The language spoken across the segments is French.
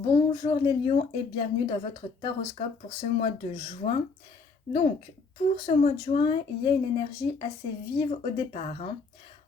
Bonjour les lions et bienvenue dans votre taroscope pour ce mois de juin. Donc, pour ce mois de juin, il y a une énergie assez vive au départ, hein.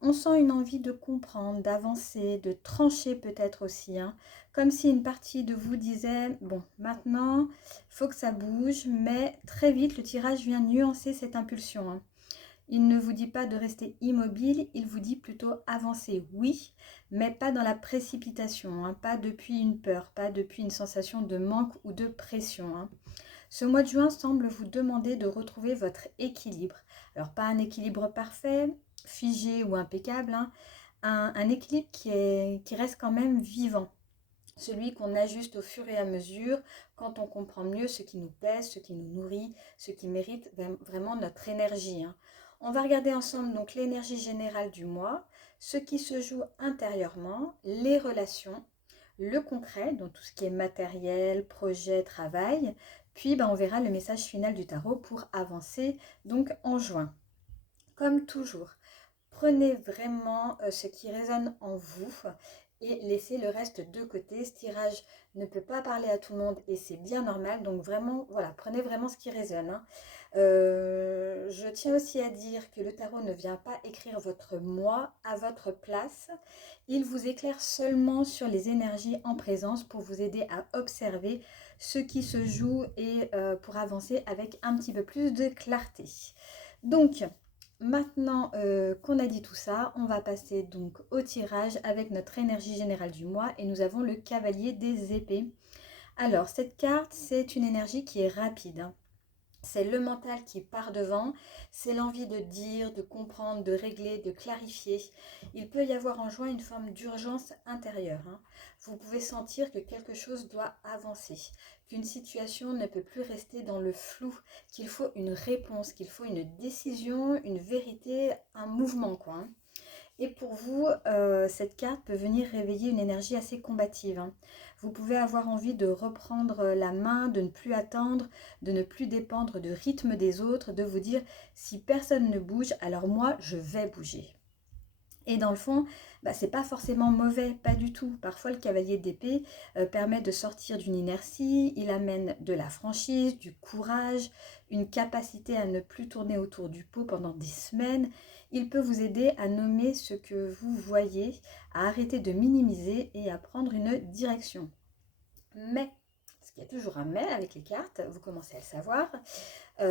On sent une envie de comprendre, d'avancer, de trancher peut-être aussi, hein. Comme si une partie de vous disait, bon, maintenant, il faut que ça bouge, mais très vite, le tirage vient nuancer cette impulsion, hein. Il ne vous dit pas de rester immobile, il vous dit plutôt avancer, oui, mais pas dans la précipitation, hein, pas depuis une peur, pas depuis une sensation de manque ou de pression, hein. Ce mois de juin semble vous demander de retrouver votre équilibre. Alors pas un équilibre parfait, figé ou impeccable, hein, un équilibre qui reste quand même vivant. Celui qu'on ajuste au fur et à mesure quand on comprend mieux ce qui nous pèse, ce qui nous nourrit, ce qui mérite vraiment notre énergie, hein. On va regarder ensemble donc l'énergie générale du mois, ce qui se joue intérieurement, les relations, le concret, donc tout ce qui est matériel, projet, travail. Puis on verra le message final du tarot pour avancer donc en juin. Comme toujours, prenez vraiment ce qui résonne en vous et laissez le reste de côté. Ce tirage ne peut pas parler à tout le monde et c'est bien normal. Donc vraiment, voilà, prenez vraiment ce qui résonne, hein. Je tiens aussi à dire que le tarot ne vient pas écrire votre moi à votre place. Il vous éclaire seulement sur les énergies en présence pour vous aider à observer ce qui se joue et pour avancer avec un petit peu plus de clarté. Donc, maintenant qu'on a dit tout ça, on va passer donc au tirage avec notre énergie générale du mois et nous avons le cavalier des épées. Alors, cette carte, c'est une énergie qui est rapide, hein. C'est le mental qui part devant, c'est l'envie de dire, de comprendre, de régler, de clarifier. Il peut y avoir en juin une forme d'urgence intérieure, hein. Vous pouvez sentir que quelque chose doit avancer, qu'une situation ne peut plus rester dans le flou, qu'il faut une réponse, qu'il faut une décision, une vérité, un mouvement, quoi, hein. Et pour vous, cette carte peut venir réveiller une énergie assez combative, hein. Vous pouvez avoir envie de reprendre la main, de ne plus attendre, de ne plus dépendre du rythme des autres, de vous dire si personne ne bouge, alors moi je vais bouger. Et dans le fond, c'est pas forcément mauvais, pas du tout. Parfois, le cavalier d'épée permet de sortir d'une inertie, il amène de la franchise, du courage, une capacité à ne plus tourner autour du pot pendant des semaines. Il peut vous aider à nommer ce que vous voyez, à arrêter de minimiser et à prendre une direction. Mais, parce qu'il y a toujours un mais avec les cartes, vous commencez à le savoir,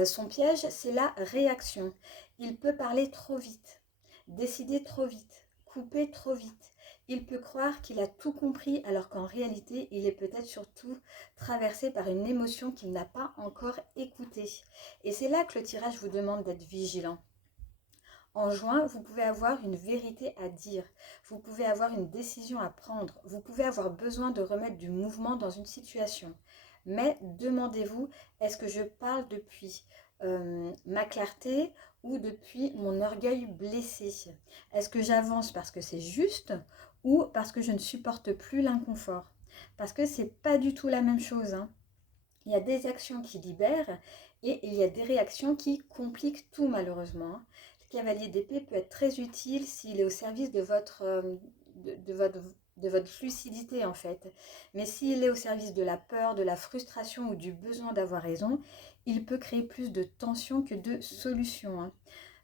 son piège, c'est la réaction. Il peut parler trop vite, décider trop vite, couper trop vite. Il peut croire qu'il a tout compris alors qu'en réalité, il est peut-être surtout traversé par une émotion qu'il n'a pas encore écoutée. Et c'est là que le tirage vous demande d'être vigilant. En juin, vous pouvez avoir une vérité à dire, vous pouvez avoir une décision à prendre, vous pouvez avoir besoin de remettre du mouvement dans une situation. Mais demandez-vous, est-ce que je parle depuis ma clarté ou depuis mon orgueil blessé? Est-ce que j'avance parce que c'est juste ou parce que je ne supporte plus l'inconfort? Parce que c'est pas du tout la même chose, hein. Il y a des actions qui libèrent et il y a des réactions qui compliquent tout malheureusement. Le cavalier d'épée peut être très utile s'il est au service de votre lucidité en fait. Mais s'il est au service de la peur, de la frustration ou du besoin d'avoir raison, il peut créer plus de tension que de solutions, hein.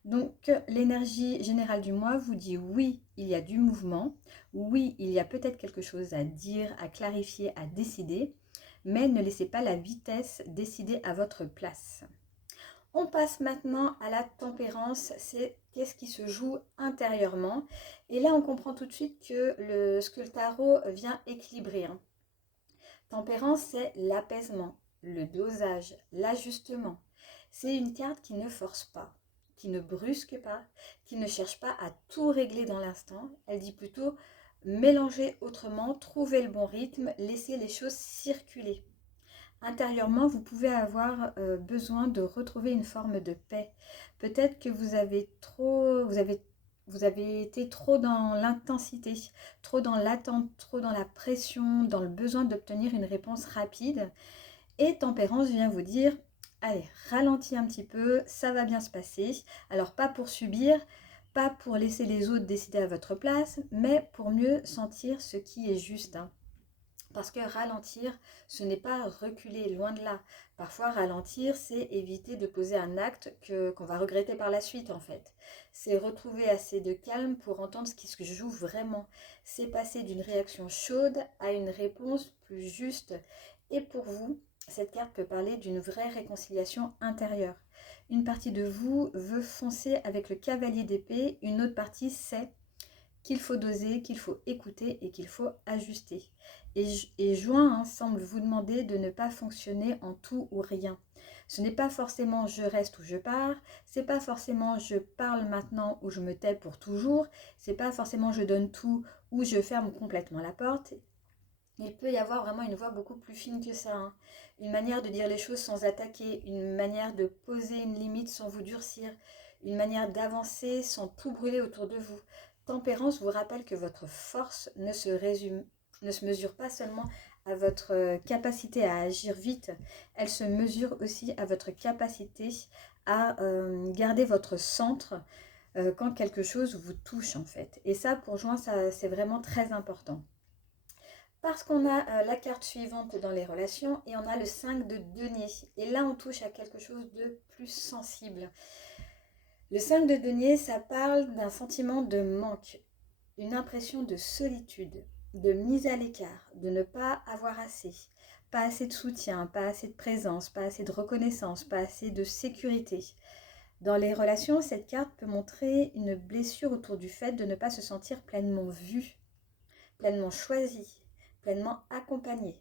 Donc l'énergie générale du mois vous dit oui, il y a du mouvement, oui, il y a peut-être quelque chose à dire, à clarifier, à décider, mais ne laissez pas la vitesse décider à votre place. On passe maintenant à la tempérance, c'est qu'est-ce qui se joue intérieurement. Et là, on comprend tout de suite que ce que le tarot vient équilibrer, hein. Tempérance, c'est l'apaisement, le dosage, l'ajustement. C'est une carte qui ne force pas, qui ne brusque pas, qui ne cherche pas à tout régler dans l'instant. Elle dit plutôt mélanger autrement, trouver le bon rythme, laisser les choses circuler. Intérieurement, vous pouvez avoir besoin de retrouver une forme de paix. Peut-être que vous avez été trop dans l'intensité, trop dans l'attente, trop dans la pression, dans le besoin d'obtenir une réponse rapide. Et Tempérance vient vous dire, allez, ralentis un petit peu, ça va bien se passer. Alors pas pour subir, pas pour laisser les autres décider à votre place, mais pour mieux sentir ce qui est juste, hein. Parce que ralentir, ce n'est pas reculer, loin de là. Parfois, ralentir, c'est éviter de poser un acte qu'on va regretter par la suite, en fait. C'est retrouver assez de calme pour entendre ce qui se joue vraiment. C'est passer d'une réaction chaude à une réponse plus juste. Et pour vous, cette carte peut parler d'une vraie réconciliation intérieure. Une partie de vous veut foncer avec le cavalier d'épée, une autre partie sait qu'il faut doser, qu'il faut écouter et qu'il faut ajuster. Et juin semble vous demander de ne pas fonctionner en tout ou rien. Ce n'est pas forcément je reste ou je pars, c'est pas forcément je parle maintenant ou je me tais pour toujours, c'est pas forcément je donne tout ou je ferme complètement la porte. Il peut y avoir vraiment une voix beaucoup plus fine que ça, une manière de dire les choses sans attaquer, une manière de poser une limite sans vous durcir, une manière d'avancer sans tout brûler autour de vous. Tempérance vous rappelle que votre force ne se mesure pas seulement à votre capacité à agir vite, elle se mesure aussi à votre capacité à garder votre centre quand quelque chose vous touche en fait. Et ça, pour juin, c'est vraiment très important. Parce qu'on a la carte suivante dans les relations et on a le 5 de denier. Et là, on touche à quelque chose de plus sensible. Le 5 de denier, ça parle d'un sentiment de manque, une impression de solitude, de mise à l'écart, de ne pas avoir assez. Pas assez de soutien, pas assez de présence, pas assez de reconnaissance, pas assez de sécurité. Dans les relations, cette carte peut montrer une blessure autour du fait de ne pas se sentir pleinement vu, pleinement choisi, pleinement accompagné.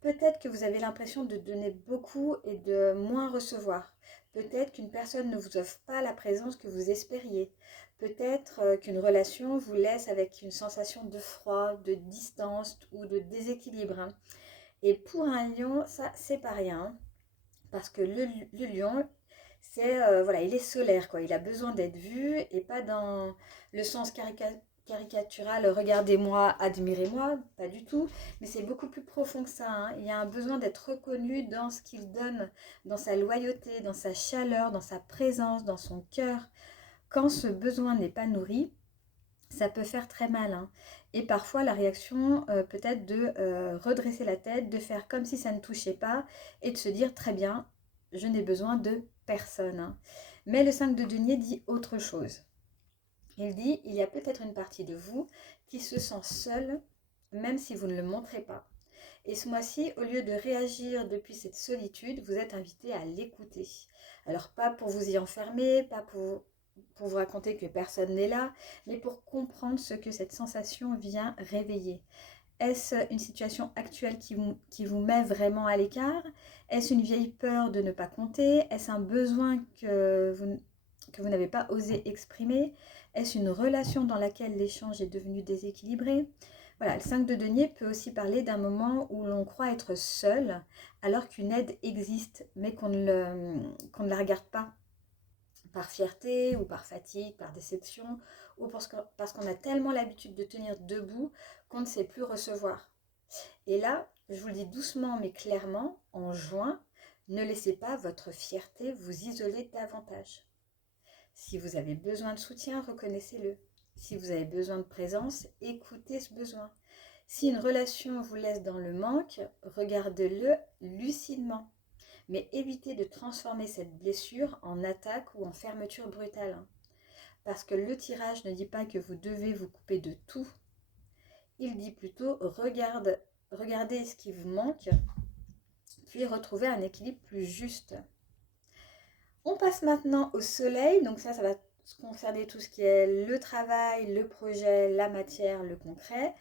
Peut-être que vous avez l'impression de donner beaucoup et de moins recevoir. Peut-être qu'une personne ne vous offre pas la présence que vous espériez. Peut-être qu'une relation vous laisse avec une sensation de froid, de distance ou de déséquilibre. Et pour un lion, ça, c'est pas rien. Parce que le lion, voilà, il est solaire, quoi. Il a besoin d'être vu et pas dans le sens caricatural, regardez-moi, admirez-moi, pas du tout. Mais c'est beaucoup plus profond que ça. Il y a un besoin d'être reconnu dans ce qu'il donne, dans sa loyauté, dans sa chaleur, dans sa présence, dans son cœur. Quand ce besoin n'est pas nourri, ça peut faire très mal. Et parfois, la réaction peut être de redresser la tête, de faire comme si ça ne touchait pas et de se dire très bien, je n'ai besoin de personne. Mais le 5 de denier dit autre chose. Il dit, il y a peut-être une partie de vous qui se sent seule, même si vous ne le montrez pas. Et ce mois-ci, au lieu de réagir depuis cette solitude, vous êtes invité à l'écouter. Alors pas pour vous y enfermer, pas pour vous raconter que personne n'est là, mais pour comprendre ce que cette sensation vient réveiller. Est-ce une situation actuelle qui vous met vraiment à l'écart? Est-ce une vieille peur de ne pas compter? Est-ce un besoin que vous n'avez pas osé exprimer? Est-ce une relation dans laquelle l'échange est devenu déséquilibré? Voilà, le 5 de denier peut aussi parler d'un moment où l'on croit être seul alors qu'une aide existe, mais qu'on ne la regarde pas par fierté ou par fatigue, par déception, ou parce qu'on a tellement l'habitude de tenir debout qu'on ne sait plus recevoir. Et là, je vous le dis doucement mais clairement, en juin, ne laissez pas votre fierté vous isoler davantage. Si vous avez besoin de soutien, reconnaissez-le. Si vous avez besoin de présence, écoutez ce besoin. Si une relation vous laisse dans le manque, regardez-le lucidement. Mais évitez de transformer cette blessure en attaque ou en fermeture brutale. Parce que le tirage ne dit pas que vous devez vous couper de tout. Il dit plutôt regardez ce qui vous manque, puis retrouvez un équilibre plus juste. On passe maintenant au soleil, donc ça va concerner tout ce qui est le travail, le projet, la matière, le concret.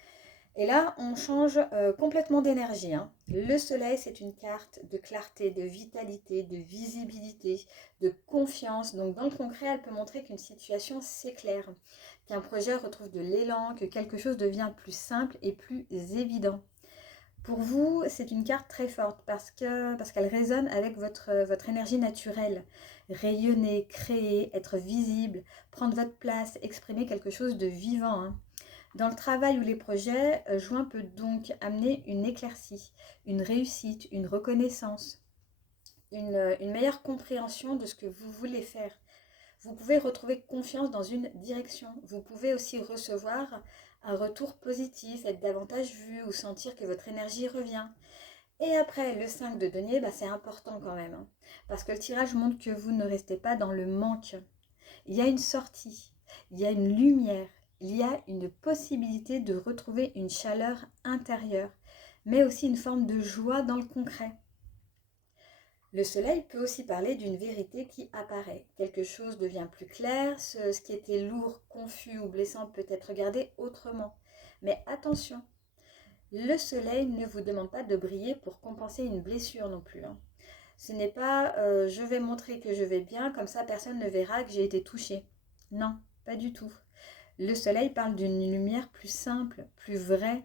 Et là, on change complètement d'énergie. Le soleil, c'est une carte de clarté, de vitalité, de visibilité, de confiance. Donc dans le concret, elle peut montrer qu'une situation s'éclaire, qu'un projet retrouve de l'élan, que quelque chose devient plus simple et plus évident. Pour vous, c'est une carte très forte parce qu'elle résonne avec votre énergie naturelle. Rayonner, créer, être visible, prendre votre place, exprimer quelque chose de vivant. Dans le travail ou les projets, juin peut donc amener une éclaircie, une réussite, une reconnaissance, une meilleure compréhension de ce que vous voulez faire. Vous pouvez retrouver confiance dans une direction. Vous pouvez aussi recevoir un retour positif, être davantage vu ou sentir que votre énergie revient. Et après, le 5 de denier, c'est important quand même, hein, parce que le tirage montre que vous ne restez pas dans le manque. Il y a une sortie, il y a une lumière, il y a une possibilité de retrouver une chaleur intérieure, mais aussi une forme de joie dans le concret. Le soleil peut aussi parler d'une vérité qui apparaît. Quelque chose devient plus clair, ce qui était lourd, confus ou blessant peut être regardé autrement. Mais attention, le soleil ne vous demande pas de briller pour compenser une blessure non plus, hein. Ce n'est pas je vais montrer que je vais bien, comme ça personne ne verra que j'ai été touchée. Non, pas du tout. Le soleil parle d'une lumière plus simple, plus vraie,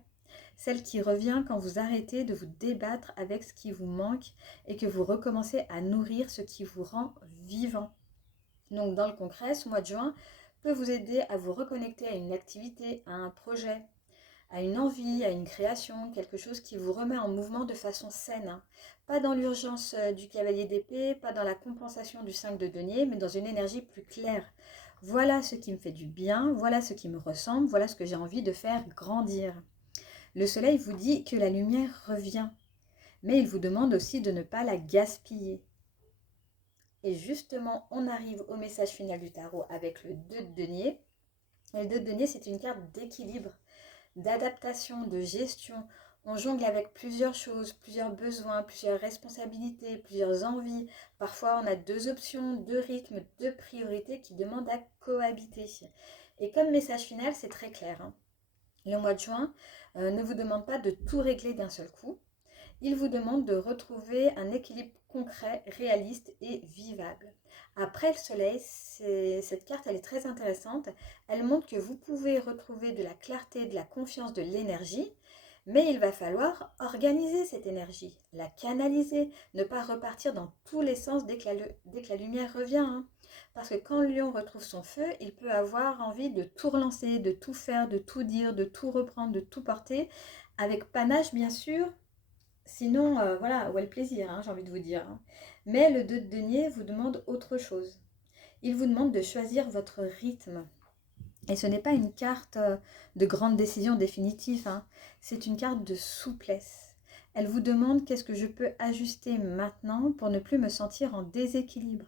celle qui revient quand vous arrêtez de vous débattre avec ce qui vous manque et que vous recommencez à nourrir ce qui vous rend vivant. Donc dans le concret, ce mois de juin peut vous aider à vous reconnecter à une activité, à un projet, à une envie, à une création, quelque chose qui vous remet en mouvement de façon saine, hein. Pas dans l'urgence du cavalier d'épée, pas dans la compensation du 5 de denier, mais dans une énergie plus claire. Voilà ce qui me fait du bien, voilà ce qui me ressemble, voilà ce que j'ai envie de faire grandir. Le soleil vous dit que la lumière revient, mais il vous demande aussi de ne pas la gaspiller. Et justement, on arrive au message final du tarot avec le 2 de denier. Et le 2 de denier, c'est une carte d'équilibre, d'adaptation, de gestion. On jongle avec plusieurs choses, plusieurs besoins, plusieurs responsabilités, plusieurs envies. Parfois, on a deux options, deux rythmes, deux priorités qui demandent à cohabiter. Et comme message final, c'est très clair, hein. Le mois de juin ne vous demande pas de tout régler d'un seul coup. Il vous demande de retrouver un équilibre concret, réaliste et vivable. Après le soleil, cette carte elle est très intéressante. Elle montre que vous pouvez retrouver de la clarté, de la confiance, de l'énergie, mais il va falloir organiser cette énergie, la canaliser, ne pas repartir dans tous les sens dès que la lumière revient, hein. Parce que quand le lion retrouve son feu, il peut avoir envie de tout relancer, de tout faire, de tout dire, de tout reprendre, de tout porter, avec panache bien sûr. Sinon, voilà, où est le plaisir, hein, j'ai envie de vous dire, hein. Mais le 2 de denier vous demande autre chose. Il vous demande de choisir votre rythme. Et ce n'est pas une carte de grande décision définitive, hein. C'est une carte de souplesse. Elle vous demande qu'est-ce que je peux ajuster maintenant pour ne plus me sentir en déséquilibre.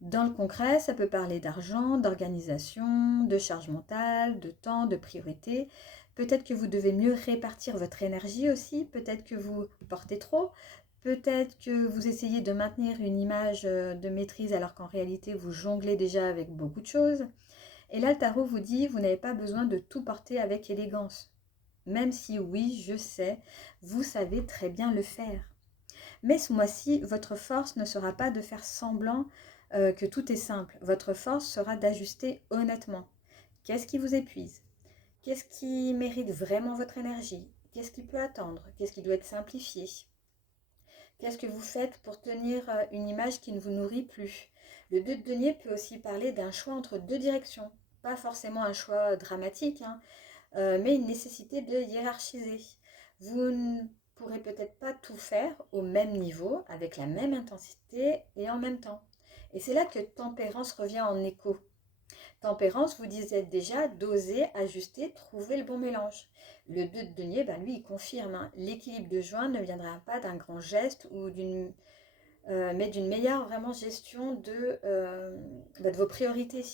Dans le concret, ça peut parler d'argent, d'organisation, de charge mentale, de temps, de priorité. Peut-être que vous devez mieux répartir votre énergie aussi, peut-être que vous portez trop, peut-être que vous essayez de maintenir une image de maîtrise alors qu'en réalité vous jonglez déjà avec beaucoup de choses. Et là, le tarot vous dit, vous n'avez pas besoin de tout porter avec élégance. Même si oui, je sais, vous savez très bien le faire. Mais ce mois-ci, votre force ne sera pas de faire semblant que tout est simple. Votre force sera d'ajuster honnêtement. Qu'est-ce qui vous épuise? Qu'est-ce qui mérite vraiment votre énergie? Qu'est-ce qui peut attendre? Qu'est-ce qui doit être simplifié? Qu'est-ce que vous faites pour tenir une image qui ne vous nourrit plus? Le 2 de denier peut aussi parler d'un choix entre deux directions. Pas forcément un choix dramatique, hein, mais une nécessité de hiérarchiser. Vous ne pourrez peut-être pas tout faire au même niveau, avec la même intensité et en même temps. Et c'est là que tempérance revient en écho. Tempérance vous disait déjà d'oser, ajuster, trouver le bon mélange. Le 2 de denier, lui, il confirme, hein, l'équilibre de juin ne viendra pas d'un grand geste ou mais d'une meilleure vraiment gestion de vos priorités.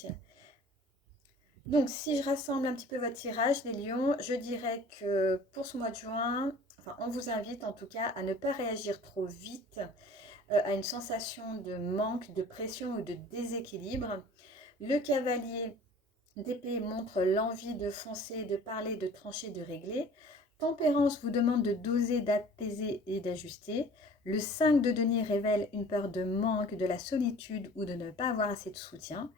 Donc, si je rassemble un petit peu votre tirage, les lions, je dirais que pour ce mois de juin, on vous invite en tout cas à ne pas réagir trop vite à une sensation de manque, de pression ou de déséquilibre. Le cavalier d'épée montre l'envie de foncer, de parler, de trancher, de régler. Tempérance vous demande de doser, d'apaiser et d'ajuster. Le 5 de denier révèle une peur de manque, de la solitude ou de ne pas avoir assez de soutien.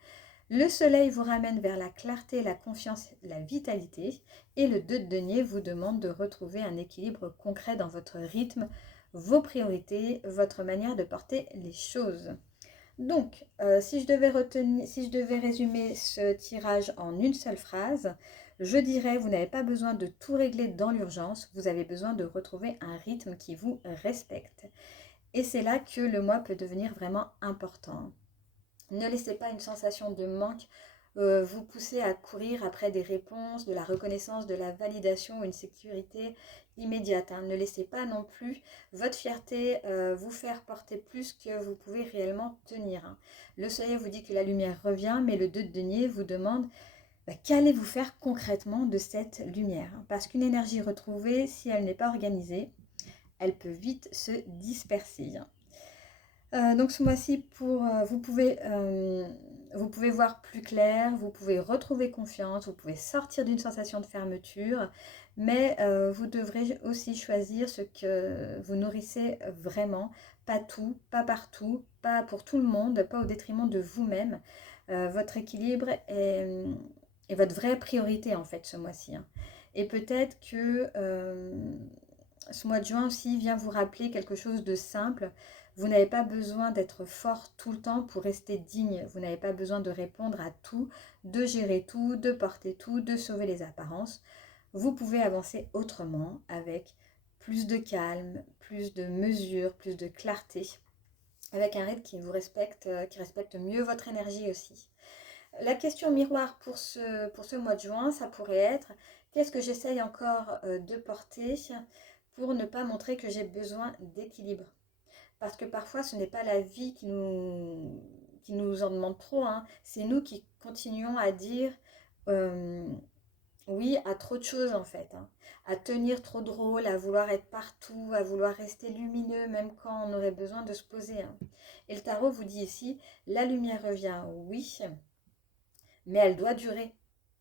Le soleil vous ramène vers la clarté, la confiance, la vitalité. Et le 2 de denier vous demande de retrouver un équilibre concret dans votre rythme, vos priorités, votre manière de porter les choses. Donc, si je devais résumer ce tirage en une seule phrase, je dirais, vous n'avez pas besoin de tout régler dans l'urgence, vous avez besoin de retrouver un rythme qui vous respecte. Et c'est là que le mois peut devenir vraiment important. Ne laissez pas une sensation de manque vous poussez à courir après des réponses, de la reconnaissance, de la validation, une sécurité immédiate, hein. Ne laissez pas non plus votre fierté vous faire porter plus que vous pouvez réellement tenir, hein. Le soleil vous dit que la lumière revient, mais le 2 de denier vous demande qu'allez-vous faire concrètement de cette lumière, hein. Parce qu'une énergie retrouvée, si elle n'est pas organisée, elle peut vite se disperser, hein. Donc ce mois-ci, vous pouvez voir plus clair, vous pouvez retrouver confiance, vous pouvez sortir d'une sensation de fermeture, mais vous devrez aussi choisir ce que vous nourrissez vraiment, pas tout, pas partout, pas pour tout le monde, pas au détriment de vous-même. Votre équilibre est votre vraie priorité en fait ce mois-ci, hein. Et peut-être que ce mois de juin aussi vient vous rappeler quelque chose de simple. Vous n'avez pas besoin d'être fort tout le temps pour rester digne. Vous n'avez pas besoin de répondre à tout, de gérer tout, de porter tout, de sauver les apparences. Vous pouvez avancer autrement avec plus de calme, plus de mesure, plus de clarté, avec un rythme qui respecte mieux votre énergie aussi. La question miroir pour ce mois de juin, ça pourrait être: qu'est-ce que j'essaye encore de porter pour ne pas montrer que j'ai besoin d'équilibre? Parce que parfois, ce n'est pas la vie qui nous en demande trop, hein. C'est nous qui continuons à dire euh, oui à trop de choses en fait, hein. À tenir trop de rôles, à vouloir être partout, à vouloir rester lumineux même quand on aurait besoin de se poser, hein. Et le tarot vous dit ici: la lumière revient, oui, mais elle doit durer.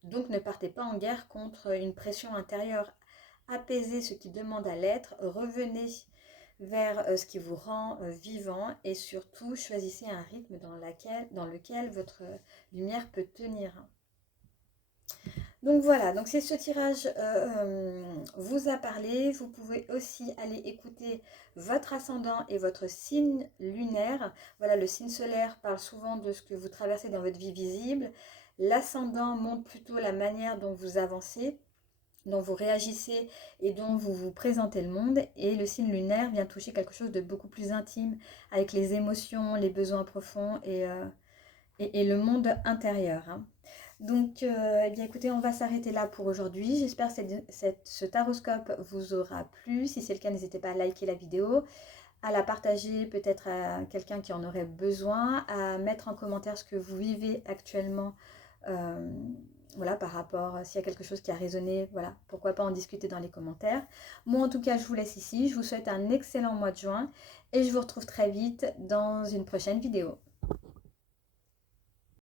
Donc ne partez pas en guerre contre une pression intérieure. Apaisez ce qui demande à l'être, revenez vers ce qui vous rend vivant, et surtout choisissez un rythme dans lequel votre lumière peut tenir. Donc voilà, donc si ce tirage vous a parlé, vous pouvez aussi aller écouter votre ascendant et votre signe lunaire. Voilà, le signe solaire parle souvent de ce que vous traversez dans votre vie visible. L'ascendant montre plutôt la manière dont vous avancez, dont vous réagissez et dont vous vous présentez le monde. Et le signe lunaire vient toucher quelque chose de beaucoup plus intime, avec les émotions, les besoins profonds et le monde intérieur, hein. Donc, eh bien, écoutez, on va s'arrêter là pour aujourd'hui. J'espère que ce taroscope vous aura plu. Si c'est le cas, n'hésitez pas à liker la vidéo, à la partager peut-être à quelqu'un qui en aurait besoin, à mettre en commentaire ce que vous vivez actuellement, voilà, par rapport, s'il y a quelque chose qui a résonné, voilà, pourquoi pas en discuter dans les commentaires. Moi, en tout cas, je vous laisse ici. Je vous souhaite un excellent mois de juin et je vous retrouve très vite dans une prochaine vidéo.